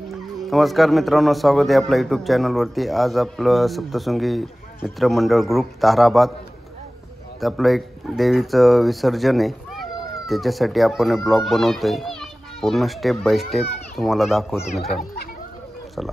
नमस्कार मित्रांनो, स्वागत आहे आपल्या यूट्यूब चॅनलवरती। आज आपलं सप्तशृंगी मित्रमंडळ ग्रुप ताराबाद तर आपलं एक देवीचं विसर्जन आहे, त्याच्यासाठी आपण ब्लॉग बनवतोय। पूर्ण स्टेप बाय स्टेप तुम्हाला दाखवतो मित्रांनो, चला।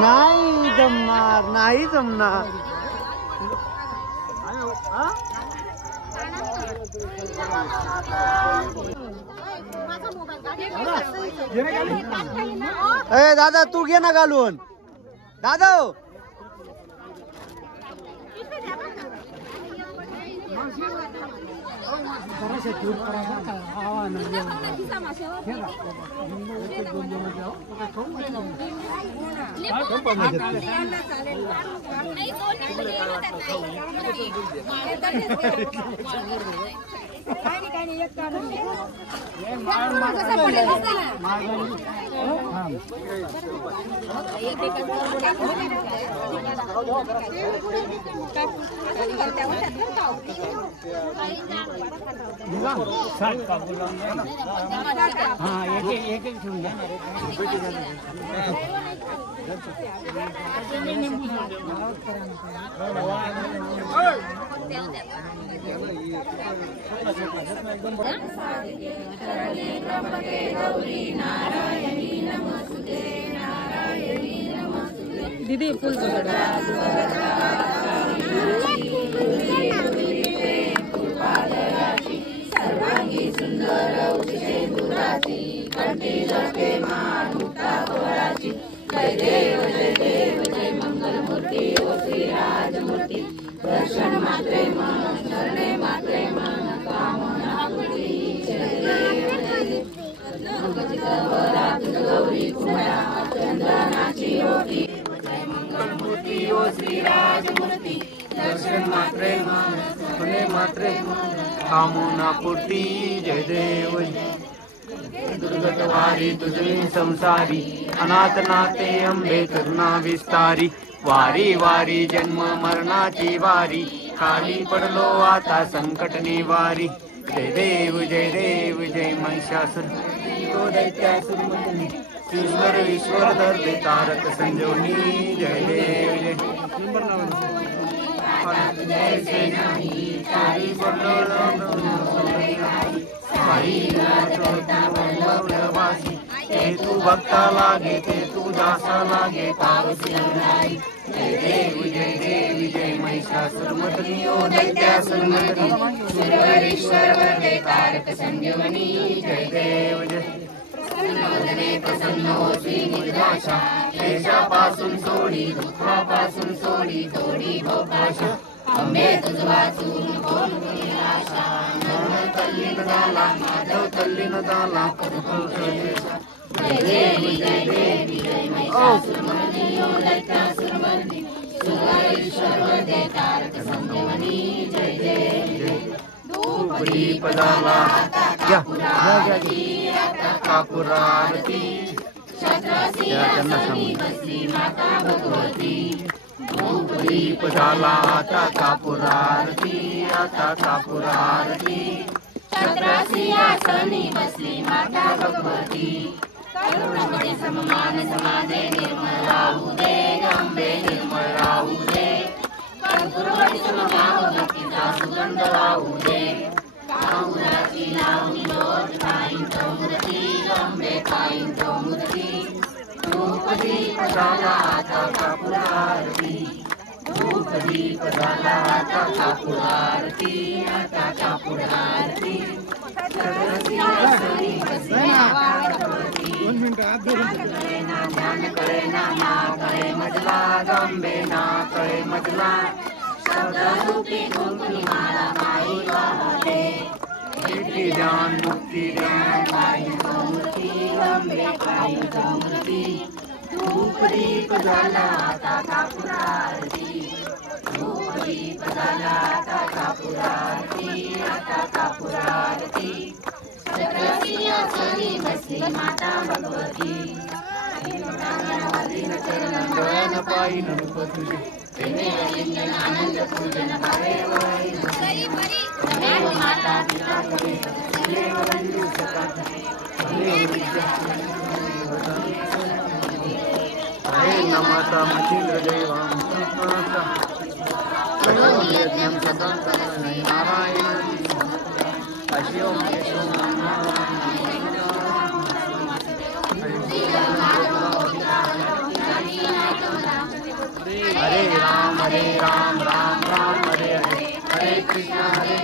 नाही जमणार, नाही जमणार. ए दादा तू घे ना घालून. दादा दीदी फुल सर्वांगी सुंदर उचितेंदुराची कंठी जळके मान मुक्ता कोराची. जय देव जय देव जय मंगलमूर्ती ओ श्री राजमूर्ती. दर्शन मात्रे मन शरणे मात्रे मन कामना पूर्ती. जय देव जय देव वरात गौरी कुमारा चंदनाची ओटी. जय मंगलमूर्ती ओ श्री राजमूर्ती. दर्शन मात्रे मन शरणे मात्रे मन कामना पूर्ती. जय देव दुर्गत वारी तुझे संसारी. अनाथ नाते अंबे करुणा विस्तारी. वारी वारी जन्म मरणाची वारी. खाली पडलो आता संकट निवारी. जय देव जय महिषासुर दैत्यासुर मर्दिनी. ईश्वर धरले तारक संजीवनी. जय देव जय सेनानी. तारी ते तू भक्ता लागे ते तू दासा लागे तारसी. जय देव जय महिषासुर मर्दिनी ओ दैत्यासुर मर्दिनी. ईश्वर वरदे तारक संजीवनी. जय देव जय प्रसन्न होती निराशा. देशापासून सोडी दुःखापासून सोडी तोडी भोपाशा. अंबे तुझ वाचून बोल आशा नवल तल्लीन झाला माधव तल्लीन झाला जय देव जय देव जय महिषासुरमर्दिनी ओ दैत्यासुरमर्दिनी सुरेश्वरवदे तारक संजीवनी जय देव जय धूप दीप झाला आता कापूर आरती छत्रसिंहासनी बसली माता भगवती धूप दीप झाला आता कापूर आरती छत्रसिंहासनी बसली माता भगवती करुणामय सममान समाजे निर्मळ राहू दे अंबे निर्मळ राहू दे कर्पूरवडी समभाव भक्तीचा सुगंध वाहू दे काऊराची लावणी लोट काहींचो मूर्ती अंबे काहींचो मूर्ती धूप दीप झाला आता कापूर आरती धूप दीप झाला आता कापूर आरती छत्रसिंहासनी बसली माता भगवती ध्यान करे ना कळे मजला गंबे ना कळे मजला शब्दरूपी गुंफुनी माला माई वाहते सिद्धी ध्यान मुक्ती ध्यान काहींचो मूर्ती अंबे काहींचो मूर्ती धूप दीप झाला आता कापूर आरती धूप दीप झाला आता कापूर आरती छत्रसिंहासनी बसली माता भगवती चरण डोळ्यान पायी रूप तुझे लिंगन आनंद पूजन भावे वाई माता पिता करे वंदू सका हरे नमाता मतींद्र देवां यज्ञं सदां नारायण अश्यों हरे राम राम राम हरे हरे हरे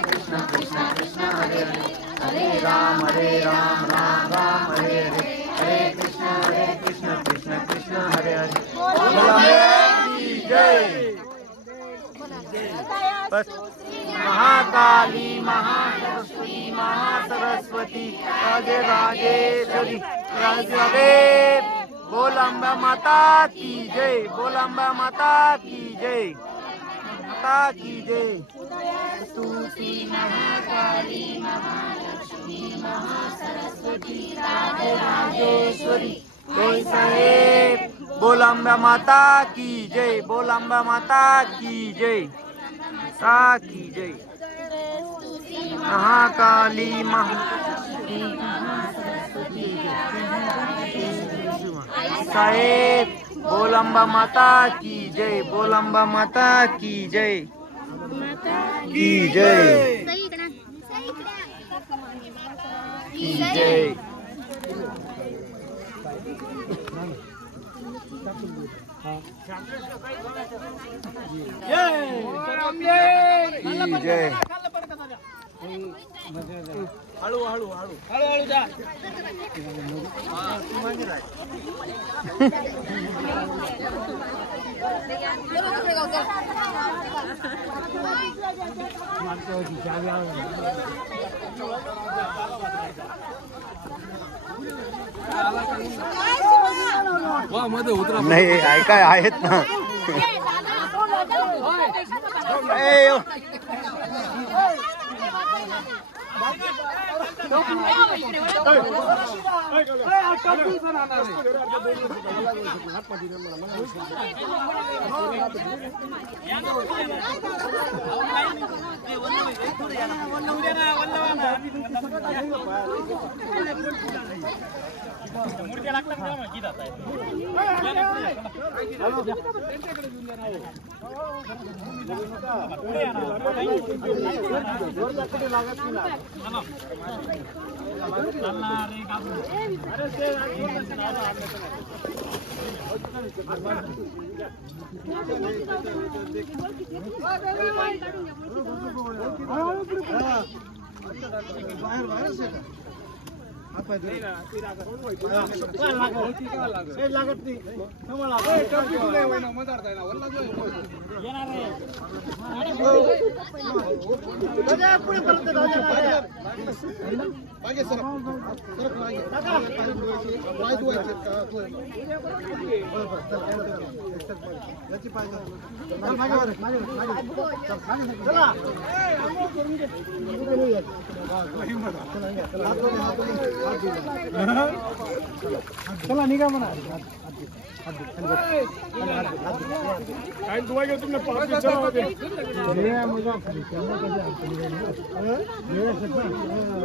कृष्ण कृष्ण कृष्ण हरे हरे हरे राम राम राम हरे हरे हरे कृष्ण कृष्ण कृष्ण हरे हरे जय बस महाकाली महासरस्वती महासरस्वती राजे राजेश्वरी राजे बोल अम्बा माता की जय बोल अम्बा माता की जय माता की जय स्तुति महाकाली महालक्ष्मी महासरस्वती राजे राजेश्वरी जय साहेब बोल अम्बा माता की जय बोल अम्बा माता की जय सा की जय महाकाली महालक्ष्मी महासरस्वती साहेब बोल अम्बा माता की जय बोल अम्बा माता की जय की जय की जय की जय हळू हळू हळू हळू हळू जा नाही ऐकाय आहेत ना चला निघा म्हणा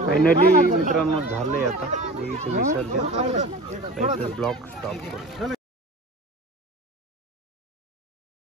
फायनली मित्रांनो झालंय आता देवीचं विसर्जन. ब्लॉग स्टॉप करतो.